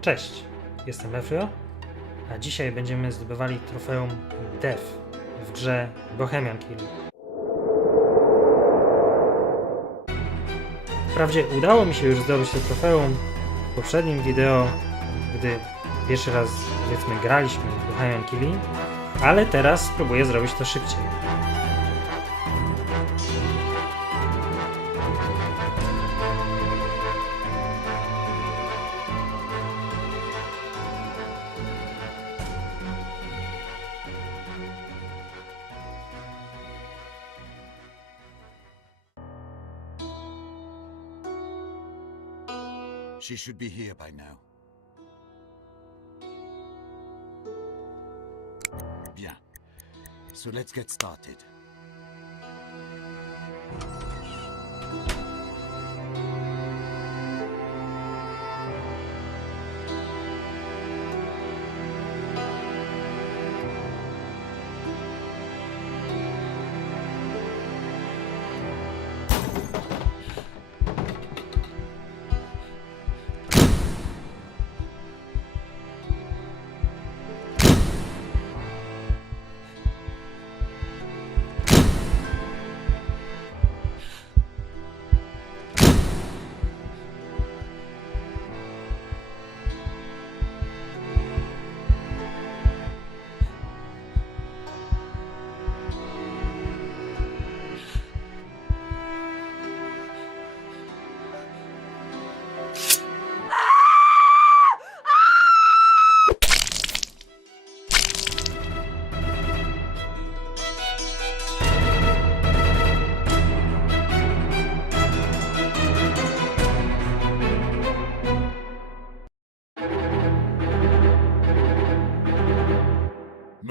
Cześć, jestem Ephrio, a dzisiaj będziemy zdobywali trofeum Dev w grze Bohemian Killing. Wprawdzie udało mi się już zdobyć to trofeum w poprzednim wideo, gdy pierwszy raz, powiedzmy, graliśmy w Bohemian Killing, ale teraz spróbuję zrobić to szybciej. She should be here by now. Bien. So let's get started.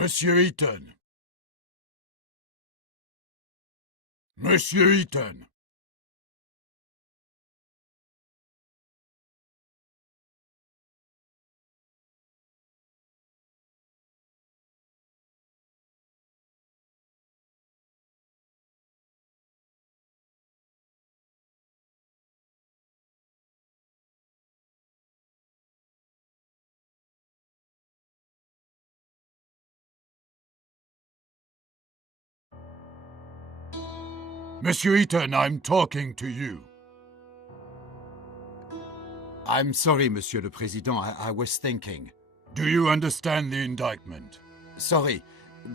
Monsieur Eaton! Monsieur Eaton! Monsieur Eaton, I'm talking to you. I'm sorry, Monsieur le Président, I was thinking. Do you understand the indictment? Sorry,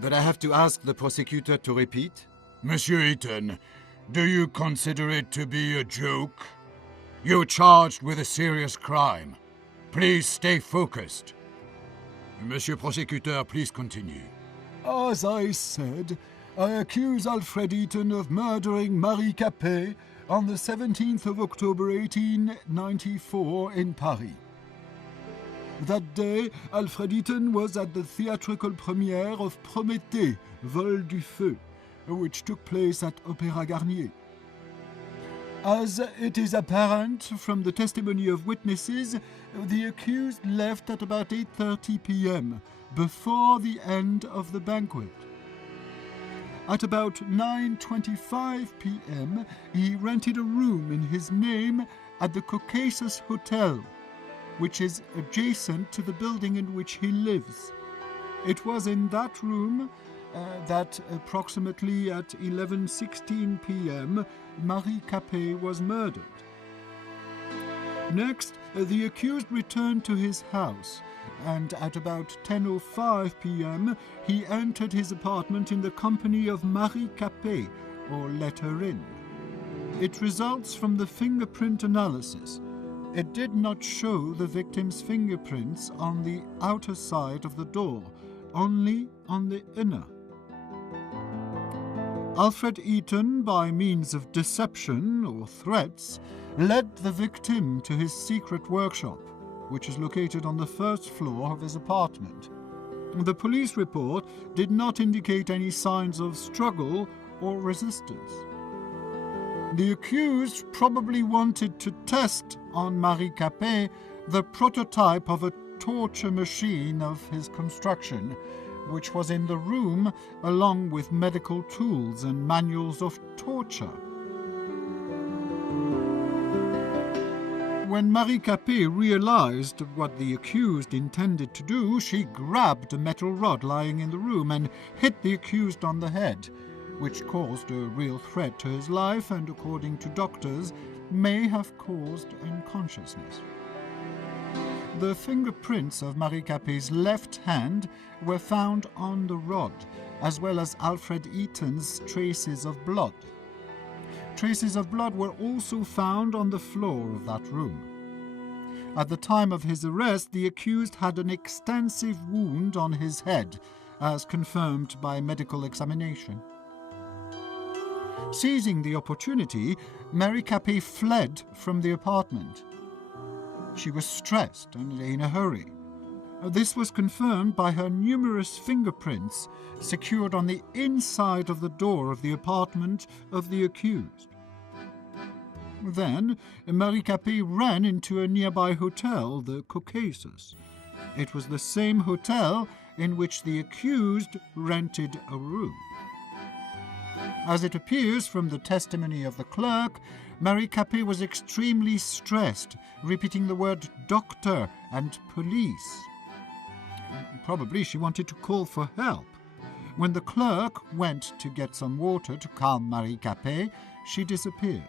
but I have to ask the prosecutor to repeat. Monsieur Eaton, do you consider it to be a joke? You're charged with a serious crime. Please stay focused. Monsieur Prosecutor, please continue. As I said, I accuse Alfred Eaton of murdering Marie Capet on the 17th of October 1894 in Paris. That day, Alfred Eaton was at the theatrical premiere of Prométhée, Vol du Feu, which took place at Opéra Garnier. As it is apparent from the testimony of witnesses, the accused left at about 8:30 p.m., before the end of the banquet. At about 9:25 p.m., he rented a room in his name at the Caucasus Hotel, which is adjacent to the building in which he lives. It was in that room that approximately at 11:16 p.m., Marie Capet was murdered. Next, the accused returned to his house, and at about 10:05 p.m. he entered his apartment in the company of Marie Capet, or let her in. It results from the fingerprint analysis. It did not show the victim's fingerprints on the outer side of the door, only on the inner. Alfred Eaton, by means of deception or threats, led the victim to his secret workshop, which is located on the first floor of his apartment. The police report did not indicate any signs of struggle or resistance. The accused probably wanted to test on Marie Capet the prototype of a torture machine of his construction, which was in the room along with medical tools and manuals of torture. When Marie Capet realized what the accused intended to do, she grabbed a metal rod lying in the room and hit the accused on the head, which caused a real threat to his life and, according to doctors, may have caused unconsciousness. The fingerprints of Marie Capet's left hand were found on the rod, as well as Alfred Eaton's traces of blood. Traces of blood were also found on the floor of that room. At the time of his arrest, the accused had an extensive wound on his head, as confirmed by medical examination. Seizing the opportunity, Marie Capet fled from the apartment. She was stressed and in a hurry. This was confirmed by her numerous fingerprints secured on the inside of the door of the apartment of the accused. Then, Marie Capet ran into a nearby hotel, the Caucasus. It was the same hotel in which the accused rented a room. As it appears from the testimony of the clerk, Marie Capet was extremely stressed, repeating the word doctor and police. Probably she wanted to call for help. When the clerk went to get some water to calm Marie Capet, she disappeared.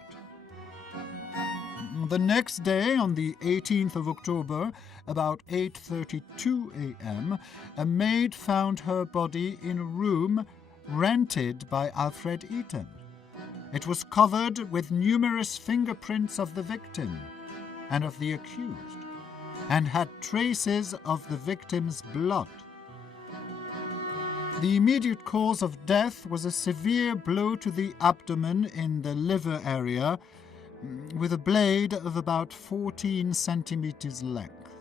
The next day, on the 18th of October, about 8:32 a.m., a maid found her body in a room rented by Alfred Eaton. It was covered with numerous fingerprints of the victim and of the accused, and had traces of the victim's blood. The immediate cause of death was a severe blow to the abdomen in the liver area, with a blade of about 14 centimeters length.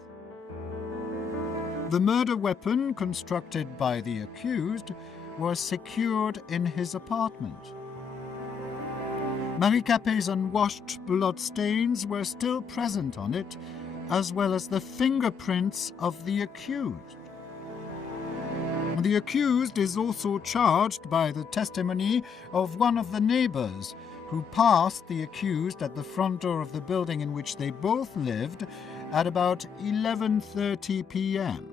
The murder weapon, constructed by the accused, was secured in his apartment. Marie Capet's unwashed blood stains were still present on it, as well as the fingerprints of the accused. The accused is also charged by the testimony of one of the neighbors who passed the accused at the front door of the building in which they both lived at about 11:30 p.m.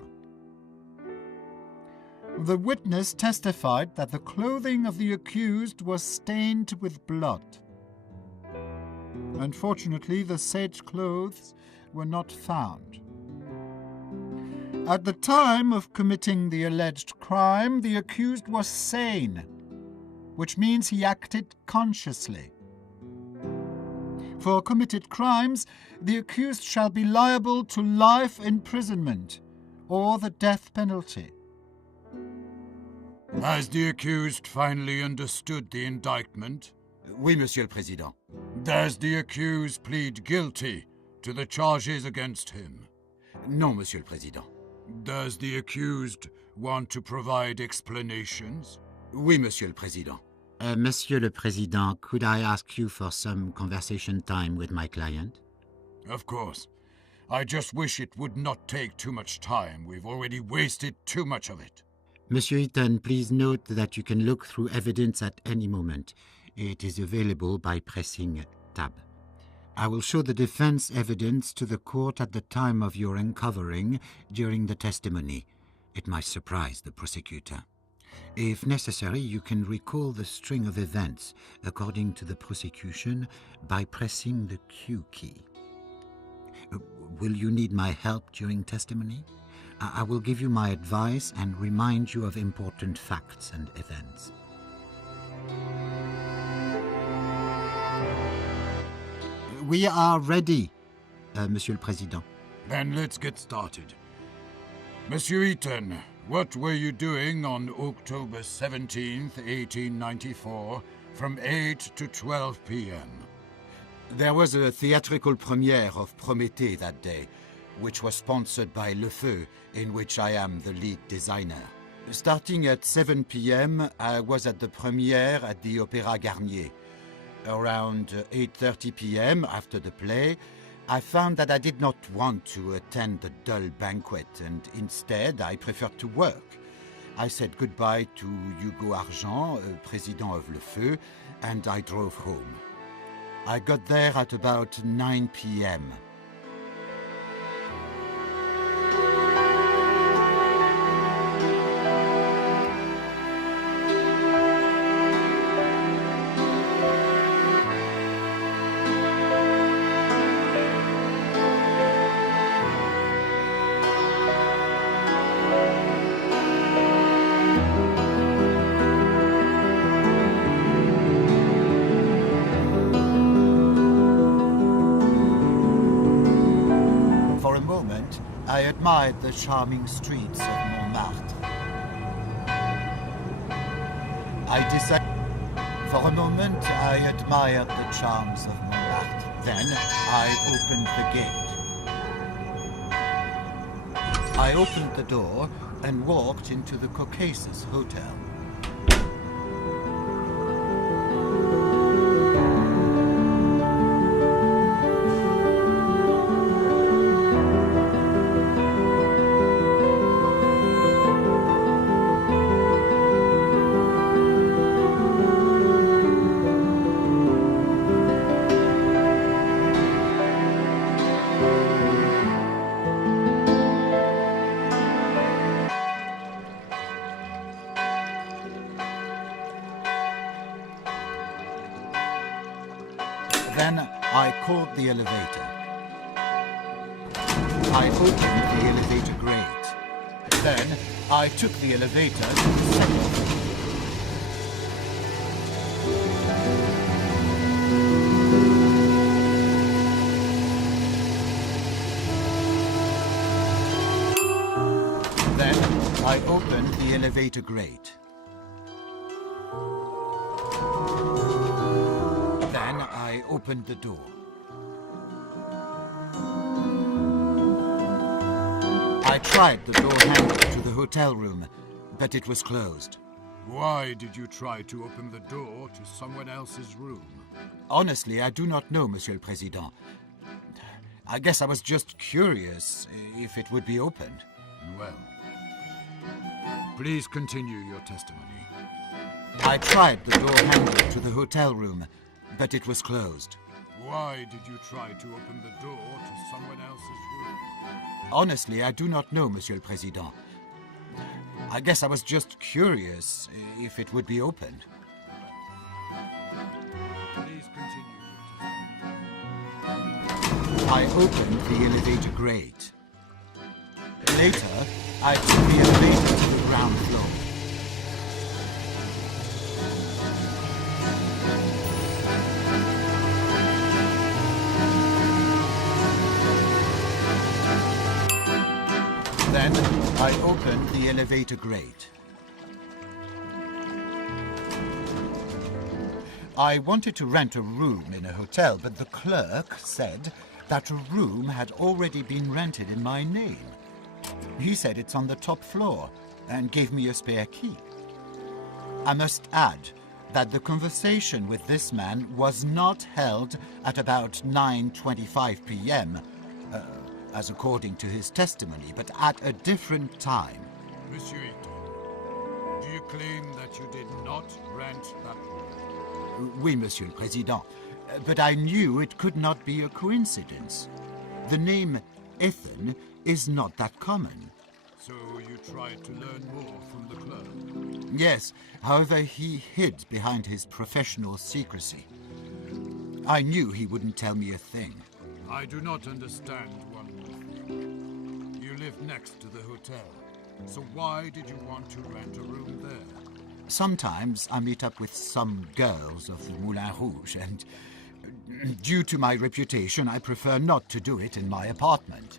The witness testified that the clothing of the accused was stained with blood. Unfortunately, the said clothes were not found. At the time of committing the alleged crime, the accused was sane, which means he acted consciously. For committed crimes, the accused shall be liable to life imprisonment or the death penalty. Has the accused finally understood the indictment? Oui, Monsieur le Président. Does the accused plead guilty to the charges against him? Non, Monsieur le Président. Does the accused want to provide explanations? Oui, Monsieur le Président. Monsieur le Président, could I ask you for some conversation time with my client? Of course. I just wish it would not take too much time. We've already wasted too much of it. Monsieur Eaton, please note that you can look through evidence at any moment. It is available by pressing Tab. I will show the defense evidence to the court at the time of your uncovering during the testimony. It might surprise the prosecutor. If necessary, you can recall the string of events according to the prosecution by pressing the Q key. Will you need my help during testimony? I will give you my advice and remind you of important facts and events. We are ready, Monsieur le Président. Then let's get started. Monsieur Eaton, what were you doing on October 17th, 1894, from 8 to 12 p.m.? There was a theatrical premiere of Prométhée that day, which was sponsored by Le Feu, in which I am the lead designer. Starting at 7 p.m., I was at the premiere at the Opéra Garnier. Around 8:30 p.m., after the play, I found that I did not want to attend the dull banquet, and instead I preferred to work. I said goodbye to Hugo Argent, president of Le Feu, and I drove home. I got there at about 9 p.m. moment, I admired the charming streets of Montmartre. For a moment, I admired the charms of Montmartre. Then, I opened the gate. I opened the door and walked into the Caucasus Hotel. Then I called the elevator. I opened the elevator grate. Then I took the elevator to the second floor. Then I opened the elevator grate. Then I opened the door. I tried the door handle to the hotel room, but it was closed. Why did you try to open the door to someone else's room? Honestly, I do not know, Monsieur le Président. I guess I was just curious if it would be opened. Well, please continue your testimony. I tried the door handle to the hotel room, but it was closed. Why did you try to open the door to someone else's room? Honestly, I do not know, Monsieur le Président. I guess I was just curious if it would be opened. Please continue your testimony. I opened the elevator grate. Later, I took the elevator to the ground floor. Then, I opened the elevator grate. I wanted to rent a room in a hotel, but the clerk said that a room had already been rented in my name. He said it's on the top floor and gave me a spare key. I must add that the conversation with this man was not held at about 9:25 p.m., as according to his testimony, but at a different time. Monsieur Eaton, do you claim that you did not rent that room? Oui, Monsieur le Président, but I knew it could not be a coincidence. The name Ethan is not that common. So you tried to learn more from the clerk? Yes, however, he hid behind his professional secrecy. I knew he wouldn't tell me a thing. I do not understand one more thing. You live next to the hotel, so why did you want to rent a room there? Sometimes I meet up with some girls of the Moulin Rouge, and due to my reputation, I prefer not to do it in my apartment.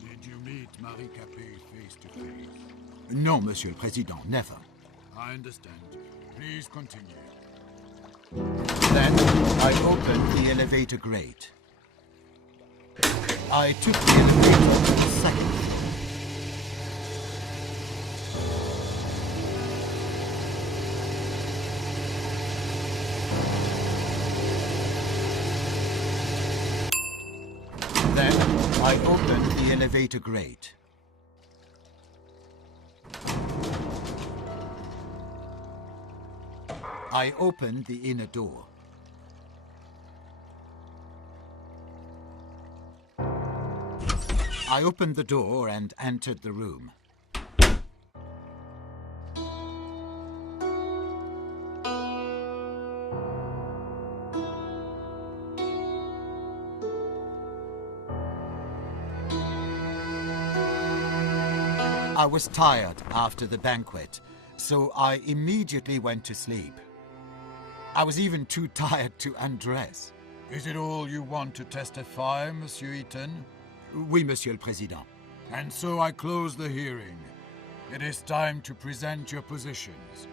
Did you meet Marie Capet face to face? No, Monsieur le Président, never. I understand. Please continue. Then I opened the elevator grate. I took the elevator to the second floor. Then I opened the elevator grate. I opened the inner door. I opened the door and entered the room. I was tired after the banquet, so I immediately went to sleep. I was even too tired to undress. Is it all you want to testify, Monsieur Eaton? Oui, Monsieur le Président. And so I close the hearing. It is time to present your positions.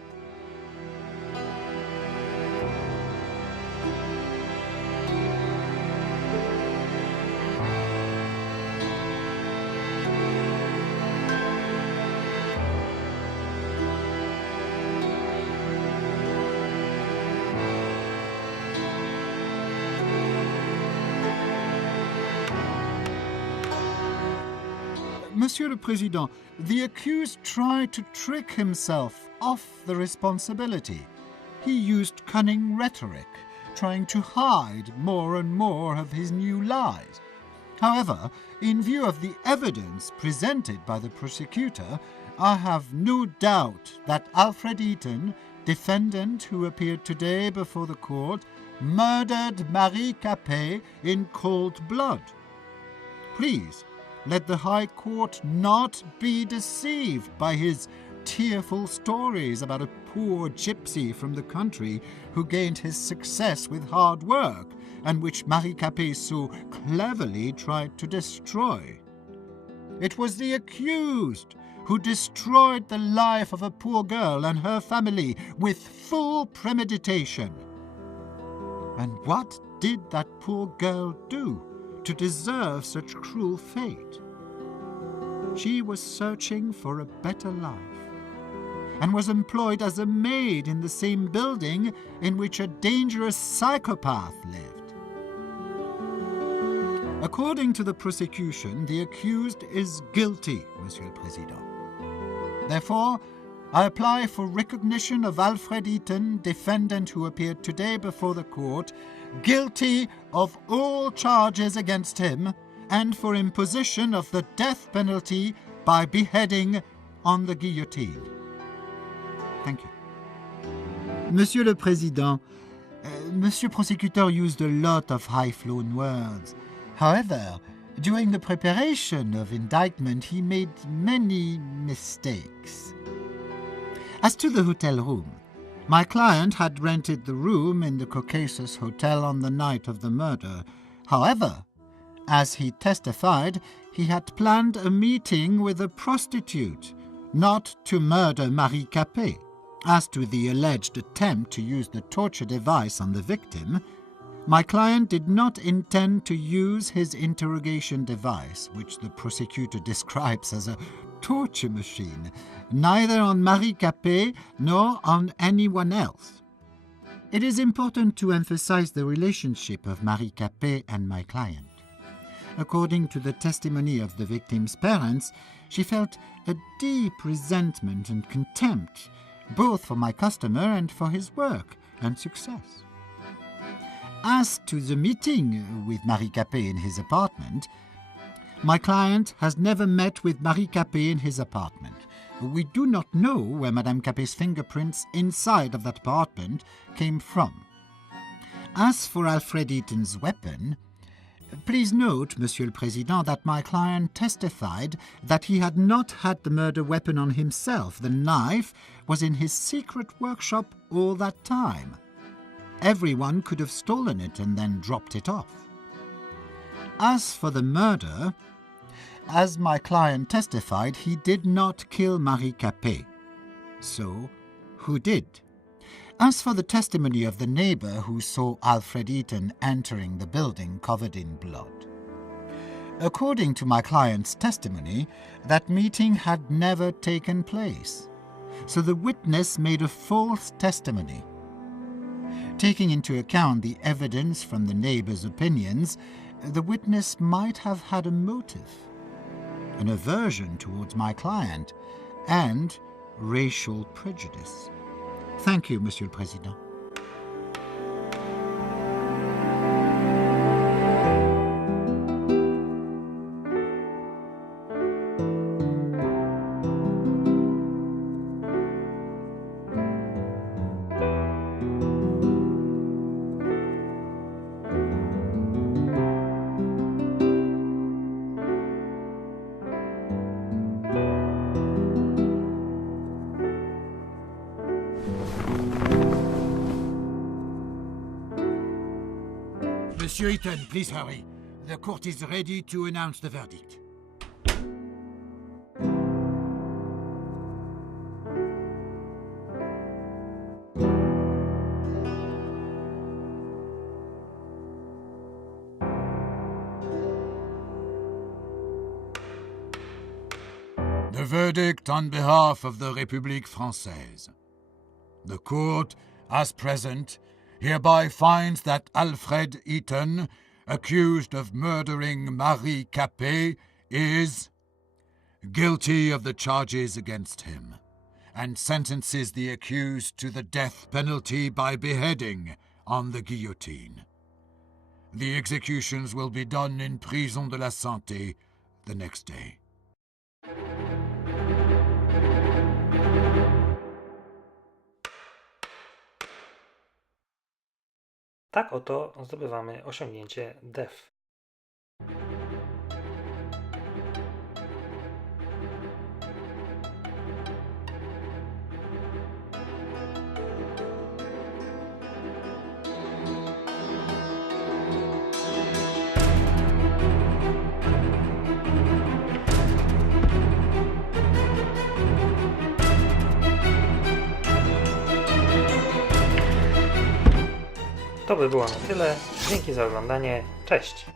Monsieur le Président, the accused tried to trick himself off the responsibility. He used cunning rhetoric, trying to hide more and more of his new lies. However, in view of the evidence presented by the prosecutor, I have no doubt that Alfred Eaton, defendant who appeared today before the court, murdered Marie Capet in cold blood. Please, let the High Court not be deceived by his tearful stories about a poor gypsy from the country who gained his success with hard work and which Marie Capet so cleverly tried to destroy. It was the accused who destroyed the life of a poor girl and her family with full premeditation. And what did that poor girl do to deserve such cruel fate? She was searching for a better life and was employed as a maid in the same building in which a dangerous psychopath lived. According to the prosecution, the accused is guilty, Monsieur le Président. Therefore, I apply for recognition of Alfred Eaton, defendant who appeared today before the court, guilty of all charges against him, and for imposition of the death penalty by beheading on the guillotine. Thank you. Monsieur le Président, Monsieur Prosecutor used a lot of high-flown words. However, during the preparation of indictment, he made many mistakes. As to the hotel room, my client had rented the room in the Caucasus Hotel on the night of the murder. However, as he testified, he had planned a meeting with a prostitute, not to murder Marie Capet. As to the alleged attempt to use the torture device on the victim, my client did not intend to use his interrogation device, which the prosecutor describes as a torture machine, neither on Marie Capet nor on anyone else. It is important to emphasize the relationship of Marie Capet and my client. According to the testimony of the victim's parents, she felt a deep resentment and contempt, both for my customer and for his work and success. As to the meeting with Marie Capet in his apartment, my client has never met with Marie Capet in his apartment. We do not know where Madame Capet's fingerprints inside of that apartment came from. As for Alfred Eaton's weapon, please note, Monsieur le Président, that my client testified that he had not had the murder weapon on himself. The knife was in his secret workshop all that time. Everyone could have stolen it and then dropped it off. As for the murder, as my client testified, he did not kill Marie Capet. So, who did? As for the testimony of the neighbor who saw Alfred Eaton entering the building covered in blood, according to my client's testimony, that meeting had never taken place. So the witness made a false testimony. Taking into account the evidence from the neighbor's opinions, the witness might have had a motive, an aversion towards my client, and racial prejudice. Thank you, Monsieur le Président. Monsieur Eaton, please hurry. The court is ready to announce the verdict. A verdict on behalf of the République Française. The court, as present, hereby finds that Alfred Eaton, accused of murdering Marie Capet, is guilty of the charges against him, and sentences the accused to the death penalty by beheading on the guillotine. The executions will be done in Prison de la Santé the next day. Tak oto zdobywamy osiągnięcie DEF. To by było na tyle. Dzięki za oglądanie. Cześć!